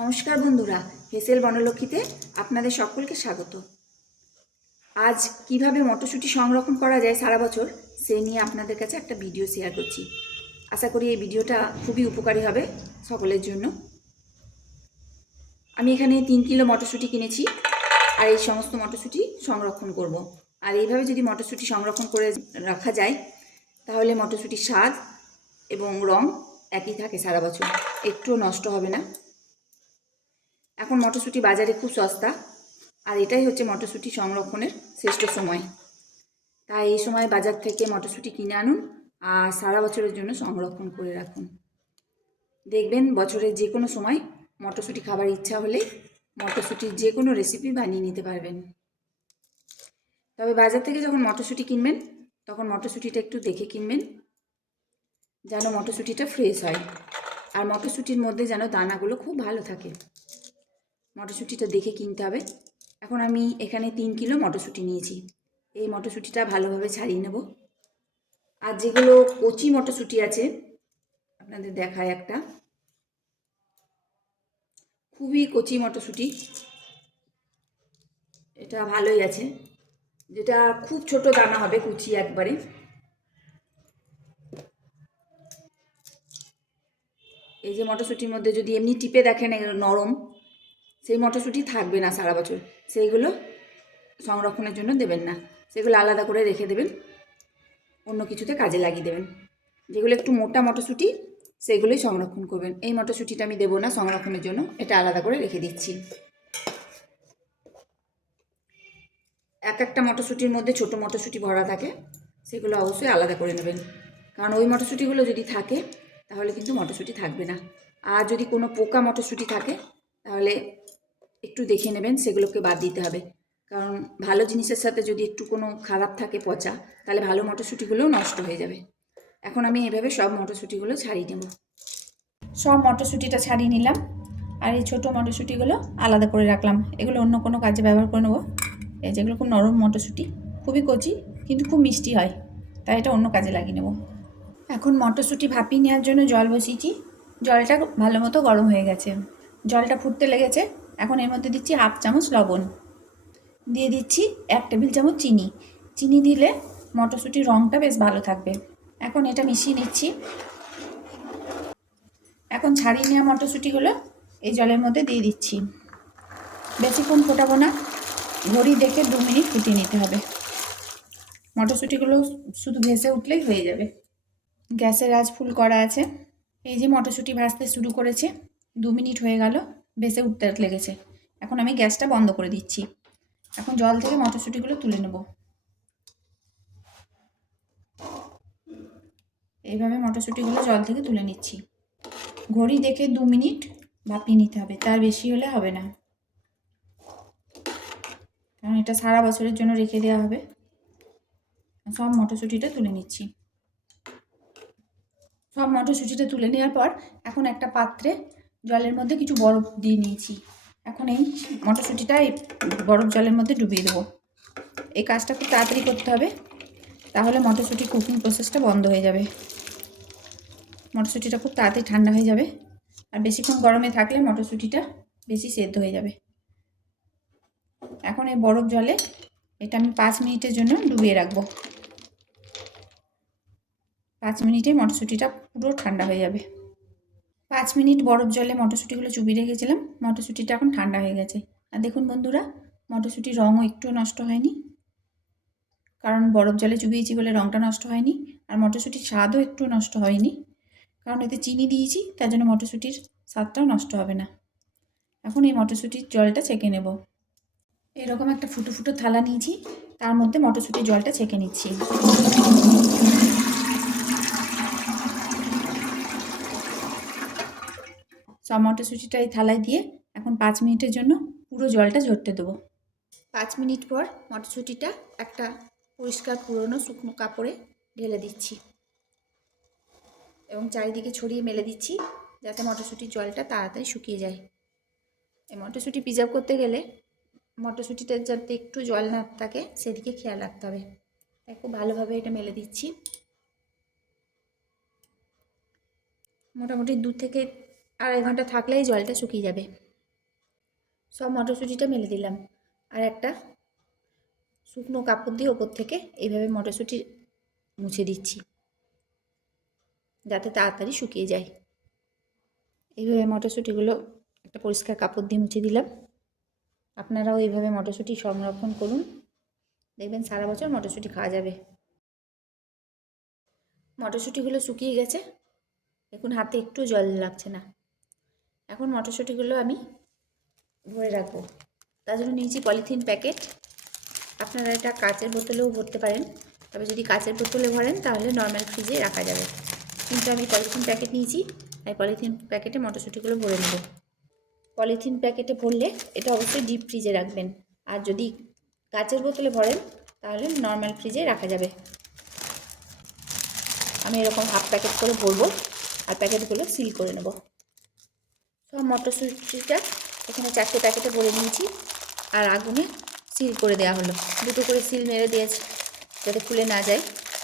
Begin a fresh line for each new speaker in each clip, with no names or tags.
নমস্কার বন্ধুরা হেসেল বনলক্ষ্মীতে আপনাদের সকলকে স্বাগত। আজ কীভাবে মটরশুঁটি সংরক্ষণ করা যায় সারা বছর সেই নিয়ে আপনাদের কাছে একটা ভিডিও শেয়ার করছি। আশা করি এই ভিডিওটা খুবই উপকারী হবে সকলের জন্য। আমি এখানে তিন কিলো মটরশুঁটি কিনেছি, আর এই সমস্ত মটরশুঁটি সংরক্ষণ করব। আর এইভাবে যদি মটরশুঁটি সংরক্ষণ করে রাখা যায়, তাহলে মটরশুঁটির স্বাদ এবং রং একই থাকে সারা বছর। একটুও নষ্ট হবে না। এখন মটরশুঁটি বাজারে খুব সস্তা। আর এটাই হচ্ছে মটরশুঁটি সংরক্ষণের শ্রেষ্ঠ সময়। তাই এই সময় বাজার থেকে মটরশুঁটি কিনে আনুন আর সারা বছরের জন্য সংরক্ষণ করে রাখুন। দেখবেন বছরের যে কোনো সময় মটরশুঁটি খাবার ইচ্ছা হলে মটরশুঁটির যে কোনো রেসিপি বানিয়ে নিতে পারবেন। তবে বাজার থেকে যখন মটরশুঁটি কিনবেন, তখন মটরশুঁটিটা একটু দেখে কিনবেন, যেন মটরশুঁটিটা ফ্রেশ হয়। আর মটরশুঁটির মধ্যে যেন দানাগুলো খুব ভালো থাকে। মটরশুঁটিটা দেখে কিনতে হবে। এখন আমি এখানে তিন কিলো মটরশুঁটি নিয়েছি। এই মটরশুঁটিটা ভালোভাবে ছাড়িয়ে নেব। আর যেগুলো কচি মটরশুঁটি আছে, আপনাদের দেখায় একটা। খুবই কচি মটরশুঁটি। এটা ভালোই আছে। যেটা খুব ছোট দানা হবে কুচি একবারে। এই যে মটরশুঁটির মধ্যে যদি এমনি টিপে দেখেন নরম। সেই মটরশুঁটি থাকবে না সারা বছর। সেইগুলো সংরক্ষণের জন্য দেবেন না। সেগুলো আলাদা করে রেখে দেবেন। অন্য কিছুতে কাজে লাগিয়ে দেবেন। যেগুলো একটু মোটা মটরশুঁটি, সেগুলোই সংরক্ষণ করবেন। এই মটরশুঁটিটা আমি দেবো না সংরক্ষণের জন্য, এটা আলাদা করে রেখে দিচ্ছি। এক একটা মটরশুঁটির মধ্যে ছোট মটরশুঁটি ভরা থাকে, সেগুলো অবশ্যই আলাদা করে নেবেন। কারণ ওই মটরশুঁটিগুলো যদি থাকে, তাহলে কিন্তু মটরশুঁটি থাকবে না। আর যদি কোনো পোকা মটরশুঁটি থাকে, তাহলে একটু দেখে নেবেন, সেগুলোকে বাদ দিতে হবে। কারণ ভালো জিনিসের সাথে যদি একটু কোনো খারাপ থাকে পচা, তাহলে ভালো মটরশুঁটিগুলোও নষ্ট হয়ে যাবে। এখন আমি এভাবে সব মটরশুঁটিগুলো ছাড়িয়ে নেব। সব মটরশুঁটিটা ছাড়িয়ে নিলাম। আর এই ছোটো মটরশুঁটিগুলো আলাদা করে রাখলাম। এগুলো অন্য কোনো কাজে ব্যবহার করে নেব। এই যেগুলো খুব নরম মটরশুঁটি। খুবই কচি, কিন্তু খুব মিষ্টি হয়। তাই এটা অন্য কাজে লাগিয়ে নেব। এখন মটরশুঁটি ভাপিয়ে নেওয়ার জন্য জল বসিয়েছি। জলটা ভালো মতো গরম হয়ে গেছে। জলটা ফুটতে লেগেছে। এখন এর মধ্যে দিচ্ছি হাফ চামচ লবণ। দিয়ে দিচ্ছি এক টেবিল চামচ চিনি। চিনি দিলে মটরশুঁটির রঙটা বেশ ভালো থাকবে। এখন এটা মিশিয়ে নিচ্ছি। এখন ছাড়িয়ে নেওয়া মটরশুঁটিগুলো এই জলের মধ্যে দিয়ে দিচ্ছি। বেশিক্ষণ ফোটাবো না। ঘড়ি দেখে দু মিনিট ফুটিয়ে নিতে হবে। মটরশুঁটিগুলো শুধু ভেসে উঠলেই হয়ে যাবে। গ্যাসের আজ ফুল করা আছে। এই যে মটরশুঁটি ভাজতে শুরু করেছে, দু মিনিট হয়ে গেল। ভেসে উঠতে লেগেছে। এখন আমি গ্যাসটা বন্ধ করে দিচ্ছি। এখন জল থেকে মটরশুঁটিগুলো তুলে নেব। এইভাবে মটরশুঁটিগুলো জল থেকে তুলে নিচ্ছি। ঘড়ি দেখে দু মিনিট ভাপিয়ে নিতে হবে, তার বেশি হলে হবে না। কারণ এটা সারা বছরের জন্য রেখে দেওয়া হবে। সব মটরশুঁটিটা তুলে নিচ্ছি। সব মটরশুঁটিটা তুলে নেওয়ার পর এখন একটা পাত্রে জলের মধ্যে কিছু বরফ দিয়ে নিয়েছি। এখন এই মটরশুঁটিটা এই বরফ জলের মধ্যে ডুবিয়ে দেবো। এই কাজটা খুব তাড়াতাড়ি করতে হবে, তাহলে মটরশুঁটি কুকিং প্রসেসটা বন্ধ হয়ে যাবে। মটরশুঁটিটা খুব তাড়াতাড়ি ঠান্ডা হয়ে যাবে, আর বেশিক্ষণ গরমে থাকলে মটরশুঁটিটা বেশি সেদ্ধ হয়ে যাবে। এখন এই বরফ জলে এটা আমি পাঁচ মিনিটের জন্য ডুবিয়ে রাখব। পাঁচ মিনিটে মটরশুঁটিটা পুরো ঠান্ডা হয়ে যাবে। পাঁচ মিনিট বরফ জলে মটরশুঁটিগুলো চুবিয়ে রেখেছিলাম। মটরশুঁটিটা এখন ঠান্ডা হয়ে গেছে। আর দেখুন বন্ধুরা, মটরশুঁটির রঙও একটু নষ্ট হয়নি। কারণ বরফ জলে চুবিয়েছি বলে রঙটা নষ্ট হয়নি। আর মটরশুঁটির স্বাদও একটু নষ্ট হয়নি। কারণ এতে চিনি দিয়েছি, তার জন্য মটরশুঁটির স্বাদটাও নষ্ট হবে না। এখন এই মটরশুঁটির জলটা ছেঁকে নেব। এরকম একটা ফুটো ফুটো থালা নিয়েছি, তার মধ্যে মটরশুঁটির জলটা ছেঁকে নিচ্ছি। সব মটরশুঁটিটা এই থালায় দিয়ে এখন পাঁচ মিনিটের জন্য পুরো জলটা ঝরতে দেবো। পাঁচ মিনিট পর মটরশুঁটিটা একটা পরিষ্কার পুরনো শুকনো কাপড়ে ঢেলে দিচ্ছি। এবং চারিদিকে ছড়িয়ে মেলে দিচ্ছি যাতে মটরশুঁটির জলটা তাড়াতাড়ি শুকিয়ে যায়। এই মটরশুঁটি প্রিজার্ভ করতে গেলে মটরশুঁটিটার যাতে একটু জল না থাকে, সেদিকে খেয়াল রাখতে হবে। তাই খুব ভালোভাবে এটা মেলে দিচ্ছি। মোটামুটি দু থেকে আড়াই ঘণ্টা থাকলেই জলটা শুকিয়ে যাবে। সব মটরশুঁটিটা মেলে দিলাম। আর একটা শুকনো কাপড় দিয়ে ওপর থেকে এইভাবে মটরশুঁটি মুছে দিচ্ছি। যাতে তাড়াতাড়ি শুকিয়ে যায়। এইভাবে মটরশুঁটিগুলো একটা পরিষ্কার কাপড় দিয়ে মুছে দিলাম। আপনারাও এইভাবে মটরশুঁটি সংরক্ষণ করুন। দেখবেন সারা বছর মটরশুঁটি খাওয়া যাবে। মটরশুঁটিগুলো শুকিয়ে গেছে। এখন হাতে একটু জল লাগছে না। এখন মটরশুঁটিগুলো আমি ভরে রাখব। তার জন্য নিয়েছি পলিথিন প্যাকেট। আপনারা এটা কাচের বোতলেও ভরতে পারেন। তবে যদি কাচের বোতলে ভরেন, তাহলে নর্মাল ফ্রিজে রাখা যাবে। কিন্তু আমি পলিথিন প্যাকেট নিয়েছি, তাই পলিথিন প্যাকেটে মটরশুঁটিগুলো ভরে নেব। পলিথিন প্যাকেটে ভরলে এটা অবশ্যই ডিপ ফ্রিজে রাখবেন। আর যদি কাচের বোতলে ভরেন, তাহলে নর্মাল ফ্রিজে রাখা যাবে। আমি এরকম হাফ প্যাকেট করে ভরবো, আর প্যাকেটগুলো সিল করে নেব। সব মটরশুঁটিটা এখানে চারটে প্যাকেটে ভরে নিয়েছি আর আগুনে সিল করে দেওয়া হলো। দুটো করে সিল মেরে দিয়েছি যাতে খুলে না যায়।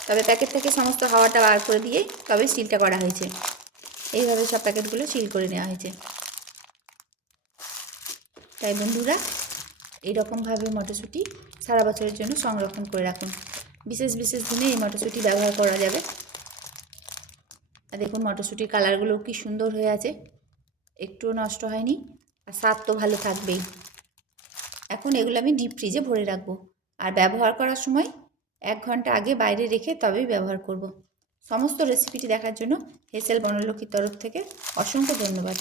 তবে প্যাকেট থেকে সমস্ত হাওয়াটা বার করে দিয়ে তবে সিলটা করা হয়েছে। এইভাবে সব প্যাকেটগুলো সিল করে নেওয়া হয়েছে। তাই বন্ধুরা, এইরকমভাবে মটরশুঁটি সারা বছরের জন্য সংরক্ষণ করে রাখুন। বিশেষ বিশেষ দিনে এই মটরশুঁটি ব্যবহার করা যাবে। আর দেখুন মটরশুঁটির কালারগুলো কি সুন্দর হয়ে আছে। একটুও নষ্ট হয়নি আর স্বাদ তো ভালো থাকবেই। এখন এগুলো আমি ডিপ ফ্রিজে ভরে রাখব। আর ব্যবহার করার সময় এক ঘণ্টা আগে বাইরে রেখে তবেই ব্যবহার করব। সমস্ত রেসিপিটি দেখার জন্য হেসেল বনলক্ষীর তরফ থেকে অসংখ্য ধন্যবাদ।